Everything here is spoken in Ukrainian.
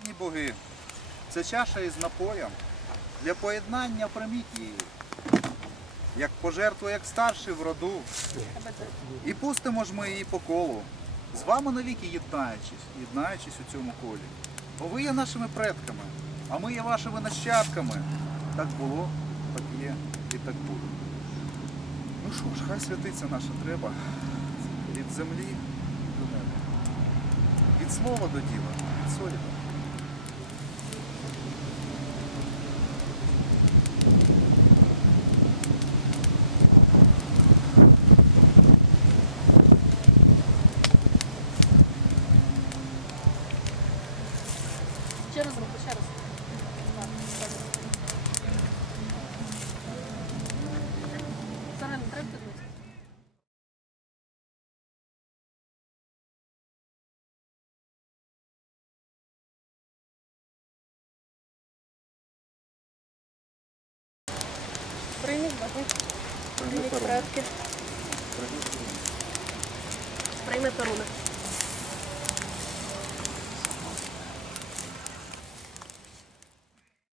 Рідні боги, це чаша із напоєм. Для поєднання прийміть її. Як пожертву, як старший в роду. І пустимо ж ми її по колу. З вами навіки єднаючись, єднаючись у цьому колі. Бо ви є нашими предками, а ми є вашими нащадками. Так було, так є і так буде. Ну що ж, хай святиться наша треба від землі до неба. Від слова до діла, від солі. Ще раз руку, ще раз. Зараз не треба підносити. Прийміть боги. Прийміть предки. Прийми перуни.